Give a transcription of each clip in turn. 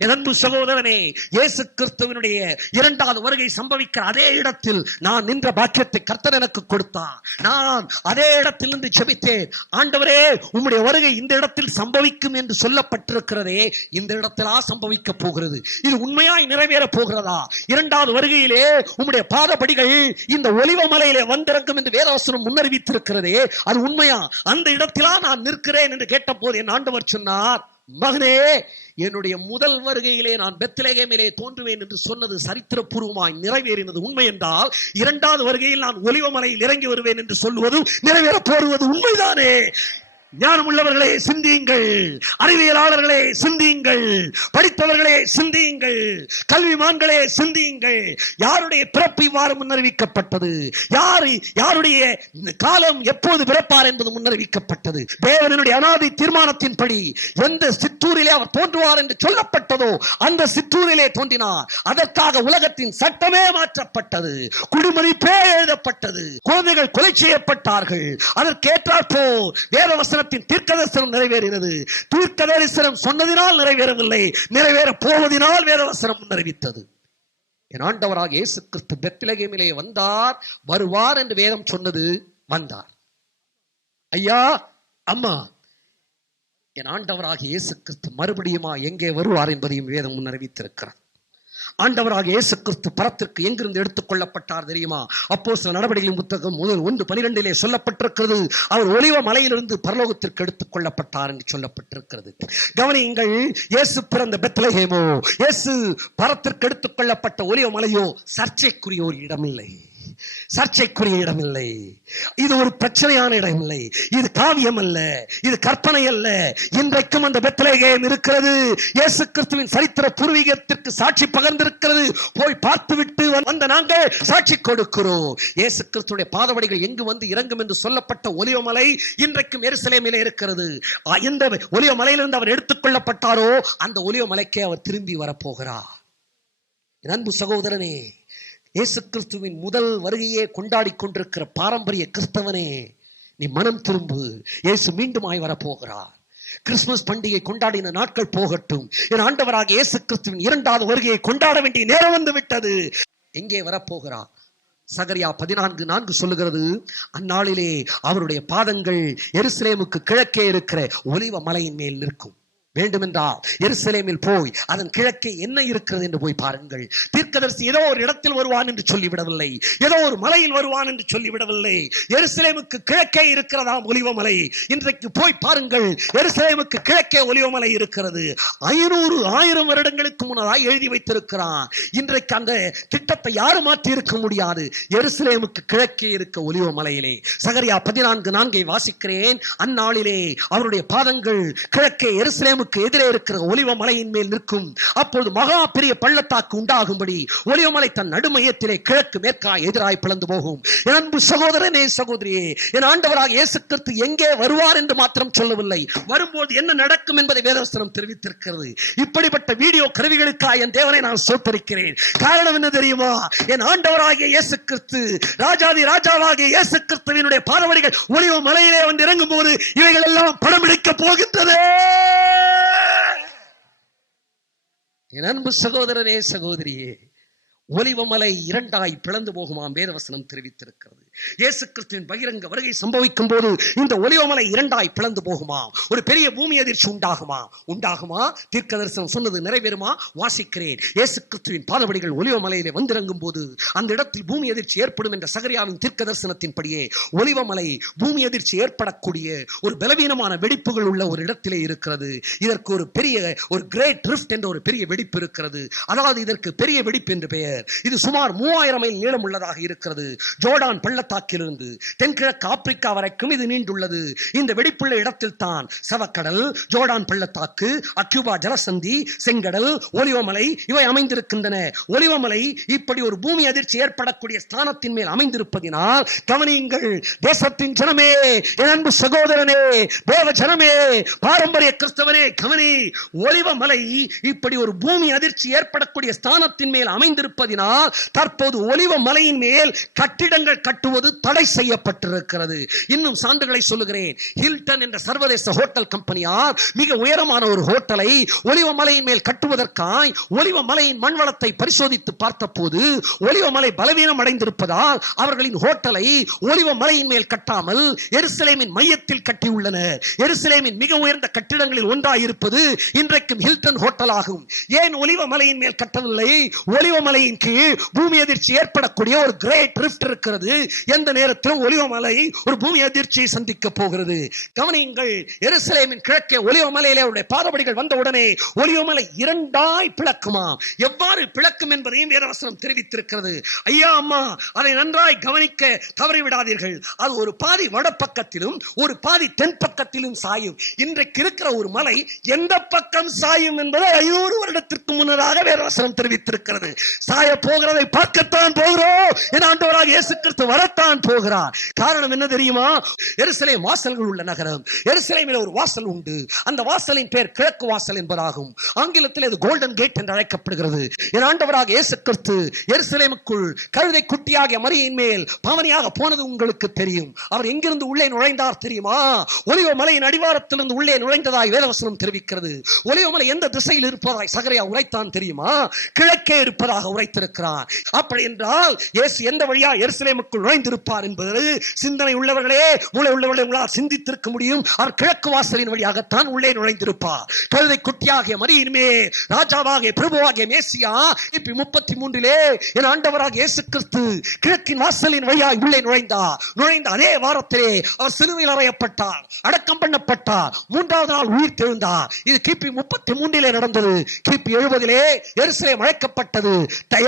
என் அன்பு சகோதரனே இயேசு கிறிஸ்துவனுடைய இரண்டாவது வருகை சம்பவிக்கிற அதே இடத்தில் நான் நின்ற பாக்கியத்தை கர்த்தர் எனக்கு கொடுத்தான். நான் அதே இடத்தில் நின்று செபித்தேன் ஆண்டவரே உம்முடைய வருகை இந்த இடத்தில் சம்பவிக்கும் என்று சொல்லப்பட்டிருக்கிறதே இந்த இடத்திலா சம்பவிக்க போகிறது? இது உண்மையாய் நிறைவேற போகிறதா? இரண்டாவது வருகையிலே உம்முடைய பாதபடிகள் இந்த ஒலிவ மலையிலே வந்திறங்கும் என்று வேதவசனம் முன்னறிவித்திருக்கிறதே அது உண்மையா? அந்த இடத்திலா நான் நிற்கிறேன் என்று கேட்டபோது என் ஆண்டவர் சொன்னார். மகனே என்னுடைய முதல் வருகையிலே நான் பெத்லகேமிலே தோன்றுவேன் என்று சொன்னது சரித்திரபூர்வமாய் நிறைவேறினது உண்மை என்றால் இரண்டாவது வருகையில் நான் ஒலிவமலையில் இறங்கி வருவேன் என்று சொல்லுவது நிறைவேற போடுவது உண்மைதானே? ஞானம் உள்ளவர்களே சிந்தியுங்கள். அறிவியலாளர்களே சிந்தியுங்கள். படித்தவர்களே சிந்தியுங்கள். கல்விமான்களே சிந்தியுங்கள். யாருடைய பிறப்பு இவ்வாறு முன்னறிவிக்கப்பட்டது? யாரு யாருடைய காலம் எப்போது பிறப்பார் என்பது முன்னறிவிக்கப்பட்டது? தேவனுடைய அனாதி தீர்மானத்தின்படி எந்த சிற்றூரிலே அவர் தோன்றுவார் என்று சொல்லப்பட்டதோ அந்த சிற்றூரிலே தோன்றினார். அதற்காக உலகத்தின் சட்டமே மாற்றப்பட்டது. குடிமதிப்பே எழுதப்பட்டது. குழந்தைகள் கொலை செய்யப்பட்டார்கள். அதற்கேற்றாற்போ வேத வசனத்தின் தீர்க்க தரிசனம் நிறைவேறினது. தீர்க்க தரிசனம் சொன்னதினால் நிறைவேறவில்லை நிறைவேற போவதினால் வேத வசனம் முன்னறிவித்தது. என் ஆண்டவராக இயேசு கிறிஸ்து பெத்லகேமிலே வந்தார் வருவார் என்று வேதம் சொன்னது வந்தார். ஐயா அம்மா என் ஆண்டவராக இயேசு கிறிஸ்து மறுபடியுமா எங்கே வருவார் என்பதையும் வேதம் முன்னறிவித்திருக்கிறார் ஆண்டவராக இயேசு கிறிஸ்து பரத்திற்கு எங்கிருந்து எடுத்துக்கொள்ளப்பட்டார் தெரியுமா? அப்போ சில நடவடிக்கைகளின் புத்தகம் முதல் ஒன்று பனிரெண்டிலே சொல்லப்பட்டிருக்கிறது. அவர் ஒளிவ மலையிலிருந்து பரலோகத்திற்கு எடுத்துக் கொள்ளப்பட்டார் என்று சொல்லப்பட்டிருக்கிறது. கவனியுங்கள் இயேசு பிறந்த பெத்தலகேமோ இயேசு பரத்திற்கு எடுத்துக் கொள்ளப்பட்ட ஒளிவ மலையோ சர்ச்சைக்குரிய ஒரு இடமில்லை. சர்ச்சைக்குரிய இடமில்லை. இது ஒரு பிரச்சனையான இடம் இல்லை இது காவியம் அல்ல. இது கற்பனை அல்ல. இன்றைக்கும் அந்த பெத்லகேம் இருக்கிறது. இயேசு கிறிஸ்துவின் சரித்திர பூர்வீகத்திற்கு சாட்சி பகர்ந்திருக்கிறது. போய் பார்த்துவிட்டு வந்த நாங்கள் சாட்சி கொடுக்கிறோம். இயேசு கிறிஸ்துடைய பாதவடிகள் எங்கு வந்து இறங்கும் என்று சொல்லப்பட்ட ஒலிவமலை இன்றைக்கும் எருசலேமிலே இருக்கிறது. ஆ, எந்த ஒலிவ அவர் எடுத்துக்கொள்ளப்பட்டாரோ அந்த ஒலிவமலைக்கே அவர் திரும்பி வரப்போகிறார். அன்பு சகோதரனே இயேசு கிறிஸ்துவின் முதல் வருகையே கொண்டாடி கொண்டிருக்கிற பாரம்பரிய கிறிஸ்தவனே நீ மனம் திரும்பு. இயேசு மீண்டுமாய் வரப்போகிறார். கிறிஸ்துமஸ் பண்டிகை கொண்டாடின நாட்கள் போகட்டும். என் ஆண்டவராக இயேசு கிறிஸ்துவின் இரண்டாவது வருகையை கொண்டாட வேண்டிய நேரம் வந்து விட்டது. எங்கே வரப்போகிறார்? சகரியா பதினான்கு நான்கு சொல்லுகிறது அந்நாளிலே அவருடைய பாதங்கள் எருசலேமுக்கு கிழக்கே இருக்கிற ஒலிவ மலையின் மேல் நிற்கும். வேண்டுமென்றால் எருசலேமில் போய் அதன் கிழக்கே என்ன இருக்கிறது என்று போய் பாருங்கள். தீர்க்கதரிசி ஏதோ ஒரு இடத்தில் வருவான் என்று சொல்லிவிடவில்லை. ஏதோ ஒரு மலையில் வருவான் என்று சொல்லிவிடவில்லை. எருசலேமுக்கு கிழக்கே இருக்கிறதாம் ஒலிவமலை இன்றைக்கு போய் பாருங்கள். எருசலேமுக்கு கிழக்கே ஒலிவமலை இருக்கிறது. ஐநூறு ஆயிரம் வருடங்களுக்கு முன்னதாக எழுதி வைத்திருக்கிறான். இன்றைக்கு அந்த திட்டத்தை யாரும் மாற்றி இருக்க முடியாது. எருசலேமுக்கு கிழக்கே இருக்க ஒலிவமலையிலே சகரியா பதினான்கு நான்கை வாசிக்கிறேன். அந்நாளிலே அவருடைய பாதங்கள் கிழக்கே எருசலேமுக்கு எதிரே இருக்கிற ஒலிவ மலையின் மேல் நிற்கும். அப்பொழுது மகா பெரிய பள்ளத்தாக்கு உண்டாகும்படி ஒலிவமலை தன் நடுமையத்திலே கிழக்கு மேற்காய் எதிராய் பிளந்து போகும். என் அன்பு சகோதரனே சகோதரியே என் ஆண்டவராக இயேசு கிறிஸ்து எங்கே வருவார் என்று மாத்திரம் சொல்லவில்லை. வரும்போது என்ன நடக்கும் என்பதை வேதவசனம் தெரிவித்திருக்கிறது. இப்படிப்பட்ட வீடியோ கருவிகளுக்காக என் தேவனை நான் சோத்தரிக்கிறேன். காரணம் என்ன தெரியுமா? என் ஆண்டவராகிய இயேசு கிறிஸ்து ராஜாதி ராஜாவாகிய இயேசு கிறிஸ்துவினுடைய பாதவடிகள் ஒளிவ மலையிலே வந்து இறங்கும் போது இவைகள் எல்லாம் படம் எடுக்க போகின்றது! என் அன்பு சகோதரனே சகோதரியே ஒலிவமலை இரண்டாய் பிளந்து போகுமாம் வேதவசனம் தெரிவித்திருக்கிறது. இயேசு கிறிஸ்துவின் பகிரங்க வருகை சம்பவிக்கும் போது இந்த ஒலிவமலை இரண்டாய் பிளந்து போகுமா ஒரு பெரிய பூமி அதிர்ச்சி உண்டாகுமா? உண்டாகுமா? தீர்க்க தரிசனம் சொன்னது நிறைவேறுமா? வாசிக்கிறேன். இயேசு கிறிஸ்துவின் பாதபடிகள் ஒலிவமலையிலே வந்திறங்கும் போது அந்த இடத்தில் பூமி அதிர்ச்சி ஏற்படும் என்ற சகரியாவின் தீர்க்க தரிசனத்தின்படியே ஒலிவமலை பூமி அதிர்ச்சி ஏற்படக்கூடிய ஒரு பலவீனமான வெடிப்புகள் உள்ள ஒரு இடத்திலே இருக்கிறது. இதற்கு ஒரு பெரிய ஒரு கிரேட் ரிஃப்ட் என்ற ஒரு பெரிய வெடிப்பு இருக்கிறது. அதாவது இதற்கு பெரிய வெடிப்பு என்று பெயர். இது சுமார் மூவாயிரம் மைல் நீளம் உள்ளதாக இருக்கிறது. ஜோர்டான் பள்ளத்தாக்கிலிருந்து தென்கிழக்கு ஆப்பிரிக்கா வரைக்கும் இது நீண்டுள்ளது. இந்த வெடிப்புள்ள இடத்தில் தான் சவக்கடல் ஜோர்டான் பள்ளத்தாக்கு அக்யூபா ஜலசந்தி செங்கடல் ஒலிவமலை இவை அமைந்திருக்கின்றன. ஒலிவமலை இப்படி ஒரு பூமி அதிர்ச்சி ஏற்படக்கூடிய ஸ்தானத்தின் மேல் அமைந்திருப்பதினால் கவனியுங்கள் தேசத்தின் ஜனமே என் அன்பு சகோதரனே தேவ ஜனமே பாரம்பரிய கிறிஸ்தவனே கவனி ஒலிவமலை இப்படி ஒரு பூமி அதிர்ச்சி ஏற்படக்கூடிய ஸ்தானத்தின் மேல் அமைந்திருப்பதினால் இருப்பதினால் தற்போது ஒளிவ மலையின் மேல் கட்டிடங்கள் கட்டுவது தடை செய்யப்பட்டிருக்கிறது. இன்னும் சான்றுகளை சொல்லுகிறேன். ஹில்டன் என்ற சர்வதேச ஹோட்டல் கம்பெனியார் மிக உயரமான ஒரு ஹோட்டலை ஒளிவ மலையின் மேல் கட்டுவதற்காய் ஒளிவ மலையின் மண்வளத்தை பரிசோதித்து பார்த்தபோது ஒளிவ மலை பலவீனம் அடைந்திருப்பதால் அவர்களின் ஹோட்டலை ஒளிவ மலையின் மேல் கட்டாமல் எருசலேமின் மையத்தில் கட்டியுள்ளனர் எருசலேமின் மிக உயர்ந்த கட்டிடங்களில் ஒன்றாக இருப்பது இன்றைக்கும் ஹில்டன் ஹோட்டல் ஆகும் ஏன் ஒளிவ மலையின் மேல் கட்டவில்லை? ஒளிவ மலையின் கீழ் பூமி அதிர்ச்சி ஏற்படக்கூடிய ஒரு கிரேட் ரிஃப்ட் இருக்கிறது. எந்த நேரத்திலும் ஒலிவமலை ஒரு பூமி அதிர்ச்சியை சந்திக்க போகிறது. கவனியுங்கள் எருசலேமின் கிழக்கே ஒலிவமலையிலே அவருடைய பாதபடிகள் வந்த உடனே ஒலிவ இரண்டாய் பிளக்குமா? எவ்வாறு பிளக்கும் என்பதையும் வேதவசனம் தெரிவித்திருக்கிறது. ஐயா அம்மா அதை நன்றாய் கவனிக்க தவறிவிடாதீர்கள். அது ஒரு பாதி வடப்பக்கத்திலும் ஒரு பாதி தென் பக்கத்திலும் சாயும். இன்றைக்கு இருக்கிற ஒரு மலை எந்த பக்கம் சாயும் என்பதை ஐநூறு வருடத்திற்கு முன்னதாக வேதவசனம் தெரிவித்திருக்கிறது. சாய் காய போகிறதை பார்க்கத்தான் போகிறோம். என் ஆண்டவராக இயேசு கிறிஸ்து வரத்தான் போகிறார். காரணம் என்ன தெரியுமா? எருசலேம் வாசல்கள் உள்ள நகரம். எருசலேமில் ஒரு வாசல் உண்டு. அந்த வாசலின் பேர் கிழக்கு வாசல் என்பதாகும். ஆங்கிலத்தில் இது கோல்டன் கேட் என்று அழைக்கப்படுகிறது. என் ஆண்டவராக இயேசு கிறிஸ்து எருசலேமுக்குள் கழுதை குட்டியாகிய மரியின் மேல் பவனியாக போனது உங்களுக்கு தெரியும். அவர் எங்கிருந்து உள்ளே நுழைந்தார் தெரியுமா? ஒலிவ மலையின் அடிவாரத்திலிருந்து உள்ளே நுழைந்ததாய் வேதவசனம் தெரிவிக்கிறது. ஒலிவ மலை எந்த திசையில் இருப்பதாய் சகரையா உரைத்தான் தெரியுமா? கிழக்கே இருப்பதாக வைத்திருக்கிறார். அப்படி என்றால் இயேசு எந்த வழியா எருசலேமுக்குள் நுழைந்திருப்பார் என்பது சிந்தனை உள்ளவர்களே மூளை உள்ளவர்களே உங்களால் சிந்தித்திருக்க முடியும். அவர் கிழக்கு வாசலின் வழியாகத்தான் உள்ளே நுழைந்திருப்பார். கழுதை குட்டியாகிய மரியின்மே ராஜாவாகிய பிரபுவாகிய மேசியா இப்ப முப்பத்தி மூன்றிலே என் ஆண்டவராக இயேசு கிறிஸ்து கிழக்கின் வாசலின் வழியாக உள்ளே நுழைந்தார். நுழைந்த அதே வாரத்திலே அவர் சிலுவையில் அறையப்பட்டார் அடக்கம் பண்ணப்பட்டார் மூன்றாவது நாள் உயிர் தெழுந்தார். இது கிபி முப்பத்தி மூன்றிலே நடந்தது. கிபி எழுபதிலே எருசலேம் அழைக்கப்பட்டது.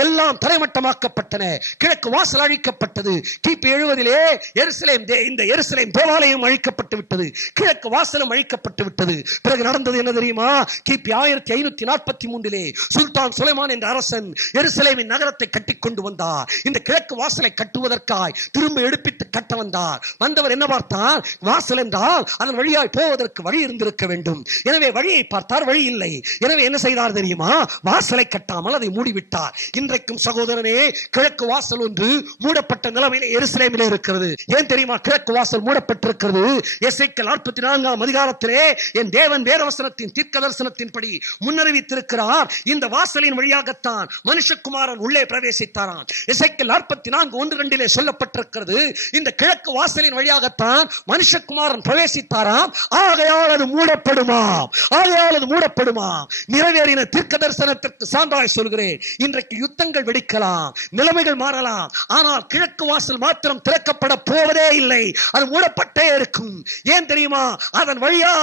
எல்லாம் தரைமட்டமாக்கப்பட்டன. கிழக்கு வாசல் அழிக்கப்பட்டது. கிபி எழுபதிலே எருசலேம் இந்த எருசலேம் தேவாலயம் அழிக்கப்பட்டு விட்டது. கிழக்கு வாசலும் அழிக்கப்பட்டு விட்டது. பிறகு நடந்தது என்ன தெரியுமா? கிபி ஆயிரத்தி ஐநூத்தி நாற்பத்தி மூன்றிலே சுல்தான் சுலைமான் என்ற அரசன் எருசலேமின் நகரத்தை கட்டி கொண்டு வந்தார். இந்த கிழக்கு வாசலை கட்டுவதற்காய் திரும்ப எடுப்பித்து கட்ட வந்தார். வந்தவர் என்ன பார்த்தார்? வாசல் என்றால் அதன் வழியாய் போவதற்கு வழி இருந்திருக்க வேண்டும். எனவே வழியை பார்த்தார் வழி இல்லை. எனவே என்ன செய்தார் தெரியுமா? வாசலை கட்டாமல் அதை மூடிவிட்டார். இன்றைக்கும் சகோதரனே கிழக்கு வாசல் ஒன்று மூடப்பட்ட நிலைமையில எருசலேமில் இருக்கிறது. ஏன் தெரியுமா? கிழக்கு வாசல் மூடப்பட்டிருக்கிறது. எஸ்ஐக்கள் நாற்பத்தி நான்காம் அதிகாரத்திலே என் தேவன் வேதவசனத்தின் தீர்க்க தரிசனத்தின்படி முன்னறிவித்திருக்கிறார். இந்த வாசலின் வழியாகத்தான் மனுஷகுமாரன் உள்ளே பிரவேசித்தாராம். எசைக்கல் நாற்பத்தி நான்கு ஒன்று ரெண்டிலே சொல்லப்பட்டிருக்கிறது. இந்த கிழக்கு வாசலின் வழியாகத்தான் மனுஷகுமாரன் பிரவேசித்தாராம். ஆகையால் அது மூடப்படுமாம். ஆகையால் அது மூடப்படுமாம். நிறைவேறின தீர்க்க தரிசனத்திற்கு சான்றாய் சொல்கிறேன். இன்றைக்கு யுத்தங்கள் வெடிக்கலாம் நிலைமைகள் மாறலாம். ஆனால் கிழக்கு வாசல் மாத்திரம் திறக்கப்பட போவதே இல்லை. அது மூடப்பட்டே இருக்கும். ஏன் தெரியுமா? அதன் வழியா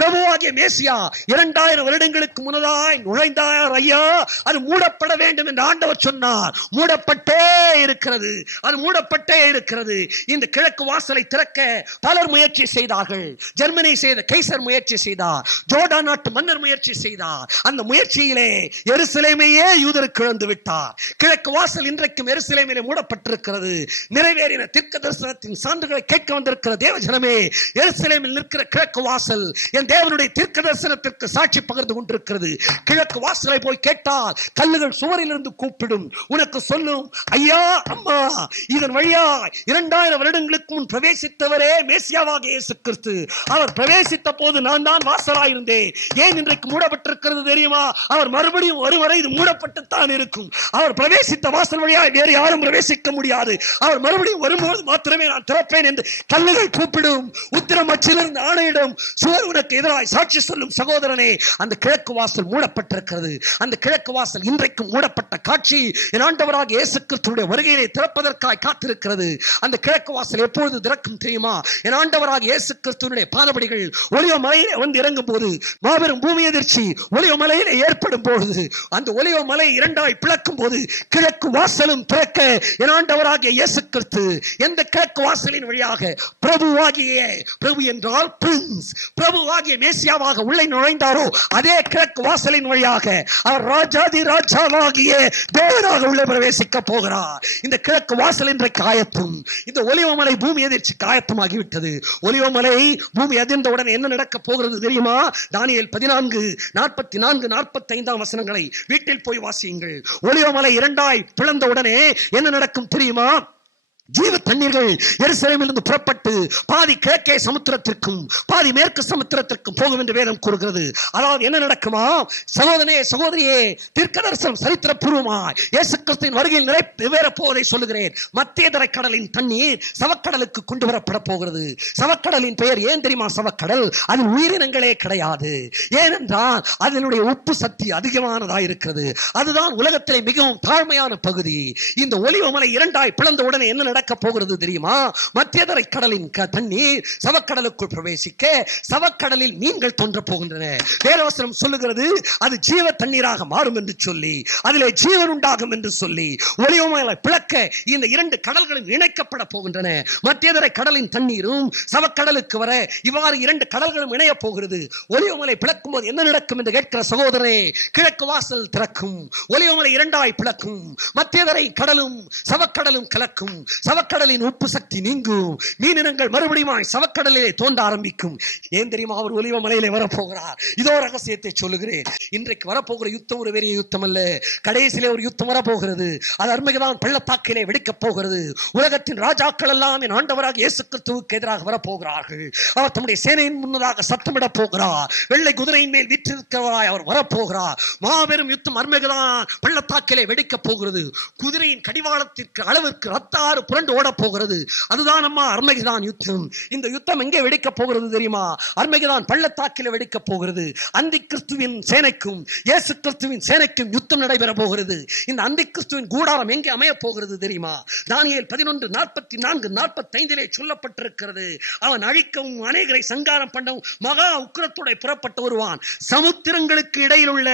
பிரபுவாகிய மேசியா இரண்டாயிரம் வருடங்களுக்கு முன்னதாய் நுழைந்தார். ஐயா அது மூடப்பட வேண்டும் என்று ஆண்டவர் சொன்னார். மூடப்பட்டே இருக்கிறது. அது மூடப்பட்டே இருக்கிறது. இந்த கிழக்கு வாசலை திறக்க பலர் முயற்சி செய்தார்கள். ஜெர்மனி செய்த கைசர் முயற்சி செய்தார். ஜோர்டா நாட்டு மன்னர் முயற்சி செய்தார். அந்த முயற்சியிலே எருசலேமையே யூதருக்கு இழந்து விட்டார் கிழக்கு வாசல் இன்றைக்கும் எருசலேமிலே மூடப்பட்டிருக்கிறது. நிறைவேறின தீர்க்க தரிசனத்தின் சான்றுகளை கேட்க வந்திருக்கிற தேவ ஜனமே எருசலேமில் நிற்கிற கிழக்கு வாசல் என் தேவனுடைய தீர்க்க தரிசனத்திற்கு சாட்சி பகிர்ந்து கொண்டிருக்கிறது. கிழக்கு வாசலை போய் கேட்டால் கல்லுகள் சுவரிலிருந்து கூப்பிடும். உனக்கு சொல்லும் ஐயா அம்மா இதன் வழியா இரண்டாயிரம் வருடங்களுக்கு முன் பிரவேசித்தவரே மேசியாவாக இயேசு கிறிஸ்து அவர் பிரவேசித்த போது நான் தான் வாசலாயிருந்தேன். ஏன் இன்றைக்கு மூடப்பட்டிருக்கிறது தெரியுமா? அவர் மறுபடியும் ஒருவரை இது மூடப்பட்டுத்தான் இருக்கும். அவர் பிரவேசித்த வாசல் வழியாக வேறு யாரும் பிரவேசிக்க முடியாது. அவர் மறுபடியும் வரும்போது மாத்திரமே நான் திறப்பேன் என்று கல்லுகள் கூப்பிடும் உத்திரம் அச்சிலிருந்து ஆணையிடும். சுவர் உனக்கு எதிராய் சாட்சி சொல்லும் சகோதரனே அந்த கிழக்கு வாசல் மூடப்பட்டிருக்கிறது. அந்த கிழக்கு வாசல் இன்றைக்கும் மூடப்பட்ட காட்சி என் ஆண்டவராக இயேசு கிறிஸ்துடைய வருகையை திறப்பதற்காய் காத்திருக்கிறது. அந்த கிழக்கு வாசல் எப்பொழுது திறக்கும் தெரியுமா? என் ஆண்டவராக இயேசு கிறிஸ்துவனுடைய பாதபடிகள் ஒளிவ மலையிலே வந்து இறங்கும் போது மாபெரும் பூமி எதிர்ச்சி ஒளிவ மலையிலே ஏற்படும் பொழுது அந்த ஒளிவ மலை இரண்டாய் பிளக்கும் போது கிழக்கு வாசலும் திறக்க என் ஆண்டவராகிய இயேசு கிறிஸ்து எந்த கிழக்கு வாசலின் வழியாக பிரபுவாகிய பிரபு என்றால் பிரின்ஸ் பிரபுவாகிய மேசியாவாக உள்ளே நுழைந்தாரோ அதே கிழக்கு வாசலின் வழியாக அவர் ராஜாதி ராஜாவாகிய தேவனாக உள்ளே பிரவேசிக்க போகிறார். இந்த கிழக்கு வாசல் இன்றைக்கு ஆயத்தம் இந்த ஒலிவமலை பூமி எதிர்ச்சி காயத்தமாகிவிட்டது. ஒலிவமலை பூமி அதிர்ந்த உடனே என்ன நடக்க போகிறது தெரியுமா? தானியல் பதினான்கு நாற்பத்தி நான்கு நாற்பத்தி ஐந்தாம் வசனங்களை வீட்டில் போய் வாசியுங்கள். ஒலிவ மலை இரண்டாய் பிளந்த உடனே என்ன நடக்கும் தெரியுமா? ஜீவ தண்ணீர்கள் எருசலேமிலிருந்து புறப்பட்டு பாதி கிழக்கே சமுத்திரத்திற்கும் பாதி மேற்கு சமுத்திரத்திற்கும் போகும் என்று வேதம் கூறுகிறது. அதாவது என்ன நடக்குமா? சகோதரே சகோதரியே தீர்க்கதரிசனம் சரித்திரபூர்வமா இயேசு கிறிஸ்துவின் வருகையில் நிறைவேற போவதை சொல்லுகிறேன். மத்திய தரைக்கடலின் கடலின் தண்ணீர் சவக்கடலுக்கு கொண்டு வரப்பட போகிறது. சவக்கடலின் பெயர் ஏன் தெரியுமா? சவக்கடல் அது உயிரினங்களே கிடையாது. ஏனென்றால் அதனுடைய உப்பு சக்தி அதிகமானதாக இருக்கிறது. அதுதான் உலகத்திலே மிகவும் தாழ்மையான பகுதி. இந்த ஒலிவமலை இரண்டாய் பிளந்த உடனே என்ன நடக்க போகிறது தெரியுமா? மத்தியதரை கடலின் தண்ணீர் சவக்கடலுக்குள் பிரவேசிக்க சவக்கடலில் மீன்கள் தோன்ற போகின்றன. வேதவசனம் சொல்லுகிறது அது ஜீவ தண்ணீராக மாறும் என்று சொல்லி அதிலே ஜீவன் உண்டாகும் என்று சொல்லி ஒளிவமலை பிளக்க இந்த இரண்டு கடல்களும் இணைக்கப்பட போகின்றன. மத்தியதரை கடலின் தண்ணீரும் சவக்கடலுக்கு வர இவ்வாறு இரண்டு கடல்களும் இணைய போகிறது. ஒளிவமலை பிளக்கும் போது என்ன நடக்கும் என்று கேட்கிற சகோதரே கிழக்கு வாசல் திறக்கும். ஒளிவமலை இரண்டாய் பிளக்கும். மத்தியதரை கடலும் சவக்கடலும் கலக்கும். சவக்கடலின் உப்பு சக்தி நீங்கும். மீனினங்கள் மறுபடியும் சவக்கடலிலே தோன்ற ஆரம்பிக்கும். ஏன் தெரியுமா? அவர் ஒலிவமலையிலே வரப்போகிறார். இதோ ரகசியத்தை சொல்லுகிறேன். இன்றைக்கு வரப்போகிற யுத்தம் ஒரு பெரிய யுத்தம் அல்ல. கடைசியிலே ஒரு யுத்தம் வரப்போகிறது. அது அருமைதான் பள்ளத்தாக்கிலே வெடிக்கப் போகிறது. உலகத்தின் ராஜாக்கள் எல்லாம் என் ஆண்டவராக இயேசு கிறிஸ்துவுக்கு எதிராக வரப்போகிறார்கள். அவர் தம்முடைய சேனையின் முன்னதாக சத்தமிடப் போகிறார். வெள்ளை குதிரையின் மேல் விற்றிருக்கிறவராய் அவர் வரப்போகிறார். மாபெரும் யுத்தம் அருமைதான் பள்ளத்தாக்கிலே வெடிக்கப் போகிறது. குதிரையின் கடிவாளத்திற்கு அளவிற்கு ரத்தாறு புரண்டு ஓட போகிறது அதுதான் அம்மா அர்மகிதான் யுத்தம். இந்த யுத்தம் எங்கே வெடிக்க போகிறது தெரியுமா? அர்மகிதான் பள்ளத்தாக்கில் வெடிக்க போகிறது. அந்தி கிறிஸ்துவின் சேனைக்கும் இயேசு கிறிஸ்துவின் சேனைக்கும் யுத்தம் நடைபெற போகிறது. இந்த அந்தி கிறிஸ்துவின் கூடாரம் எங்கே அமைய போகிறது தெரியுமா? தானியல் பதினொன்று நாற்பத்தி நான்கு நாற்பத்தைந்திலே சொல்லப்பட்டிருக்கிறது. அவன் அழிக்கவும் அநேகரை சங்காரம் பண்ணவும் மகா உக்கிரத்துடைய புறப்பட்டு வருவான். சமுத்திரங்களுக்கு இடையில் உள்ள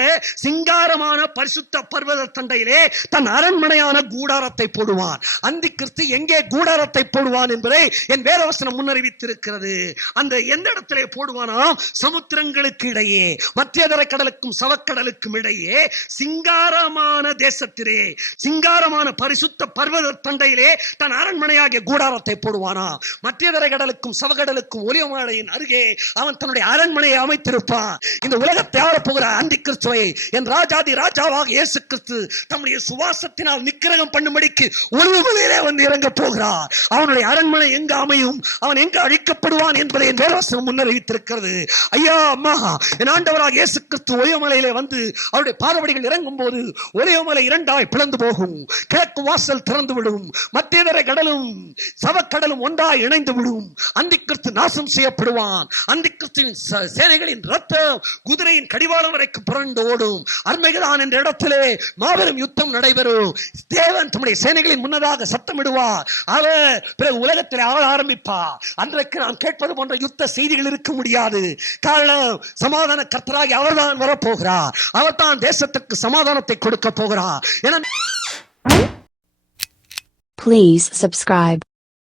சிங்காரமான பரிசுத்த பர்வத தண்டையிலே தன் அரண்மனையான கூடாரத்தை போடுவான். அந்தி கிறிஸ்து எங்கே கூடாரத்தை போடுவான் என்பதை என் வேதவசனம் முன்னறிவித்திருக்கிறது. அந்த எந்த இடத்திலே போடுவானா சமுத்திரங்களுக்கு இடையே மத்தியதர கடலுக்கும் சவக்கடலுக்கும் இடையே சிங்காரமான தேசத்திலே சிங்காரமான பரிசுத்த பர்வத தண்டையிலே தன் அரண்மனையாகிய கூடாரத்தை போடுவானா? மத்தியதர கடலுக்கும் சவகடலுக்கும் ஒலிவமலையின் அருகே அவன் தன்னுடைய அரண்மனையை அமைத்திருப்பான். இந்த உலகத்தை ஆளப்போகிற அந்தி கிறிஸ்துவை என் ராஜாதி ராஜாவாக இயேசு கிறிஸ்து தம்முடைய சுவாசத்தினால் நிக்கிரகம் பண்ணும்படிக்கு ஒளிவமலையிலே வந்து இறங்க போகிறார். அவனுடைய அரண்மனை எங்கு அமையும்? அவன் எங்கு அழிக்கப்படுவான் என்பதை என் வேலவசனம் முன்னறிவித்திருக்கிறது. ஐயா அம்மா என் ஆண்டவராக இயேசு கிறிஸ்து ஒளிவமலையிலே வந்து அவருடைய பாதபடிகள் இறங்கும் போது ஒரேமலை இரண்டாய் பிளந்து போகும். கிழக்கு வாசல் திறந்து விடும். மத்தியதரை கடலும் சவக்கடலும் ஒன்றாய் இணைந்து விடும். அந்தி கிறிஸ்து நாசம் செய்யப்படுவான். அந்தி கிறிஸ்துவின் சேனைகளின் ரத்தம் குதிரையின் கடிவாளம் வரைக்கும் புரண்டு ஓடும். அர்மகிதான் என்ற இடத்திலே மாபெரும் யுத்தம் நடைபெறும். தேவன் தம்முடைய சேனைகளின் முன்னதாக சத்தமிடுவார். அவர் பிறகு உலகத்தில் ஆள ஆரம்பிப்பா அன்றைக்கு நாம் கேட்பது போன்ற யுத்த செய்திகள் இருக்க முடியாது. காரணம் சமாதான கர்த்தராகி அவர்தான் வரப்போகிறார். அவர்தான் தேசத்துக்கு சமாதானத்தை கொடுக்க போகிறார். என Please subscribe.